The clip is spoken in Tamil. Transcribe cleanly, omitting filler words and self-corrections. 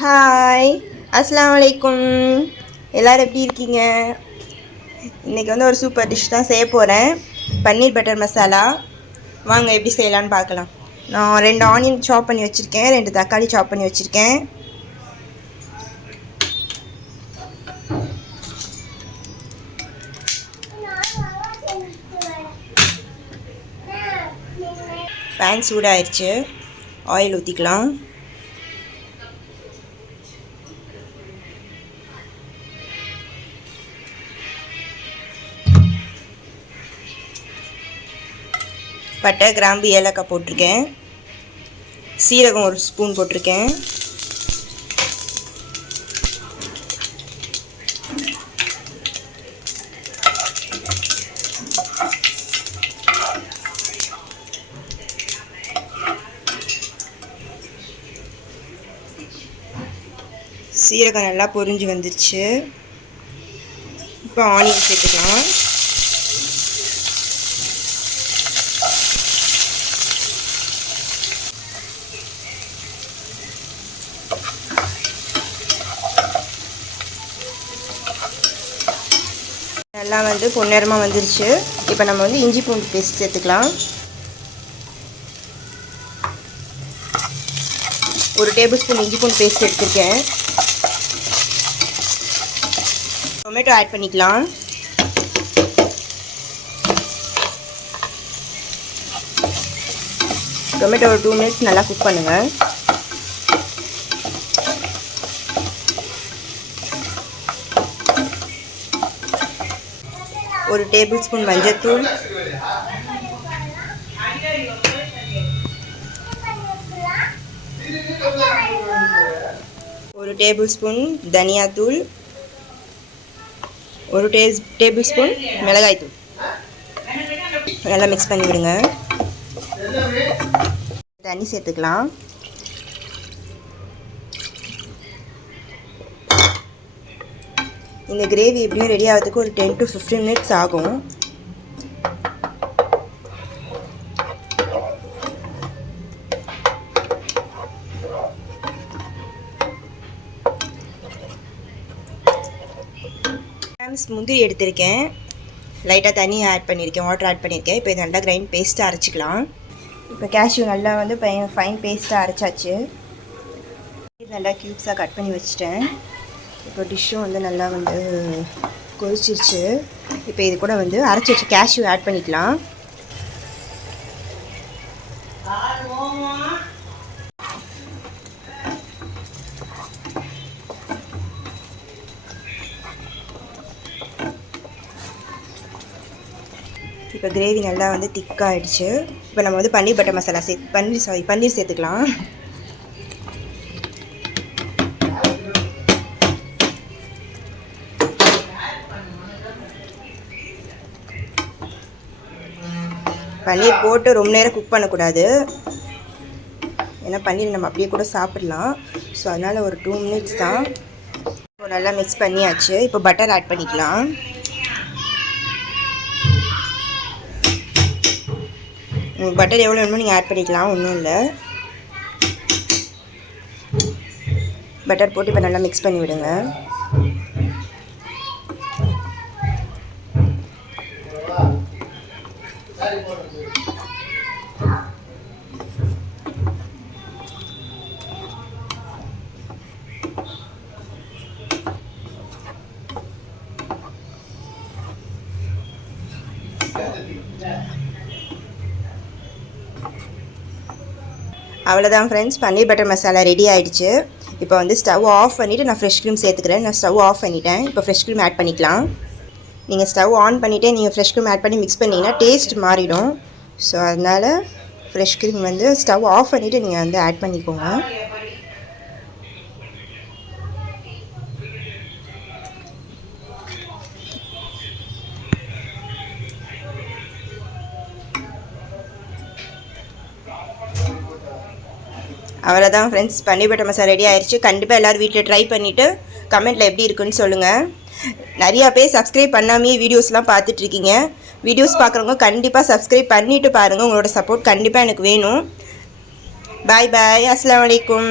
ஹாய், அஸ்ஸலாமு அலைக்கும். எல்லோரும் எப்படி இருக்கீங்க? இன்றைக்கி வந்து ஒரு சூப்பர் டிஷ் தான் செய்ய போகிறேன். பன்னீர் பட்டர் மசாலா. வாங்க எப்படி செய்யலான்னு பார்க்கலாம். நான் 2 ஆனியன் சாப் பண்ணி வச்சுருக்கேன், 2 தக்காளி சாப் பண்ணி வச்சுருக்கேன். பேன் சூடாயிருச்சு, ஆயில் ஊற்றிக்கலாம். பட்டை, கிராம்பு, ஏலக்காய் போட்டிருக்கேன். சீரகம் 1 ஸ்பூன் போட்டிருக்கேன். சீரகம் நல்லா பொரிஞ்சு வந்துருச்சு. இப்போ ஆனியன் சேர்த்துக்கலாம். நல்லா வந்து பொன்னிறமாக வந்துருச்சு. இப்போ நம்ம வந்து இஞ்சி பூண்டு பேஸ்ட் சேர்த்துக்கலாம். 1 டேபிள் ஸ்பூன் இஞ்சி பூண்டு பேஸ்ட் எடுத்துருக்கேன். டொமேட்டோ ஆட் பண்ணிக்கலாம். டொமேட்டோ ஒரு 2 மினிட்ஸ் நல்லா குக் பண்ணுங்கள். ஒரு டேபிள் ஸ்பூன் மஞ்சள்தூள், 1 டேபிள் ஸ்பூன் தனியாத்தூள், 1 டேபிள் ஸ்பூன் மிளகாய்த்தூள். நல்லா மிக்ஸ் பண்ணி விடுங்க. தண்ணி சேர்த்துக்கலாம். இந்த கிரேவி எப்படியும் ரெடி ஆகிறதுக்கு ஒரு 10 to 15 மினிட்ஸ் ஆகும். முந்திரி எடுத்திருக்கேன், லைட்டாக தண்ணி ஆட் பண்ணியிருக்கேன், வாட்டர் ஆட் பண்ணியிருக்கேன். இப்போ இது நல்லா கிரைண்ட் பேஸ்ட்டாக அரைச்சிக்கலாம். இப்போ கேஷ்யூ நல்லா வந்து ஃபைன் பேஸ்ட்டாக அரைச்சாச்சு. இது நல்லா க்யூப்ஸாக கட் பண்ணி வச்சுட்டேன். இப்போ டிஷ்ஷும் வந்து நல்லா வந்து கொதிச்சிருச்சு. இப்போ இது கூட வந்து அரைச்சி வச்சு கேஷ்யூ ஆட் பண்ணிக்கலாம். இப்போ கிரேவி நல்லா வந்து திக்காகிடுச்சு. இப்போ நம்ம வந்து பன்னீர் பட்டர் மசாலா பன்னீர் சேர்த்துக்கலாம். பன்னீர் போட்டு ரொம்ப நேரம் குக் பண்ணக்கூடாது, ஏன்னா பன்னீர் நம்ம அப்படியே கூட சாப்பிட்லாம். ஸோ அதனால் ஒரு 2 மினிட்ஸ் தான். இப்போ நல்லா மிக்ஸ் பண்ணியாச்சு. இப்போ பட்டர் ஆட் பண்ணிக்கலாம். உங்களுக்கு பட்டர் எவ்வளோ வேணுமோ நீங்கள் ஆட் பண்ணிக்கலாம், ஒன்றும் இல்லை. பட்டர் போட்டு இப்போ நல்லா மிக்ஸ் பண்ணி விடுங்க. அவ்வளோதான் ஃப்ரெண்ட்ஸ், பன்னீர் பட்டர் மசாலா ரெடி ஆகிடுச்சு. இப்போ வந்து ஸ்டவ் ஆஃப் பண்ணிவிட்டு நான் ஃப்ரெஷ் க்ரீம் சேர்த்துக்கிறேன். நான் ஸ்டவ் ஆஃப் பண்ணிட்டேன். இப்போ ஃப்ரெஷ் க்ரீம் ஆட் பண்ணிக்கலாம். நீங்கள் ஸ்டவ் ஆன் பண்ணிவிட்டு நீங்கள் ஃப்ரெஷ் க்ரீம் ஆட் பண்ணி மிக்ஸ் பண்ணிங்கன்னா டேஸ்ட் மாறிடும். ஸோ அதனால் ஃப்ரெஷ் க்ரீம் வந்து ஸ்டவ் ஆஃப் பண்ணிவிட்டு நீங்கள் வந்து ஆட் பண்ணிக்கோங்க. அவ்வளோதான் ஃப்ரெண்ட்ஸ், பன்னீர் பட்டர் மசாலா ரெடி ஆயிடுச்சு. கண்டிப்பாக எல்லோரும் வீட்டில் ட்ரை பண்ணிவிட்டு கமெண்ட்டில் எப்படி இருக்குன்னு சொல்லுங்கள். நிறையா பேர் சப்ஸ்கிரைப் பண்ணாமையே வீடியோஸ்லாம் பார்த்துட்ருக்கீங்க. வீடியோஸ் பார்க்குறவங்க கண்டிப்பாக சப்ஸ்கிரைப் பண்ணிவிட்டு பாருங்கள். உங்களோட சப்போர்ட் கண்டிப்பாக எனக்கு வேணும். பாய் பாய், அஸ்ஸலாமு அலைக்கும்.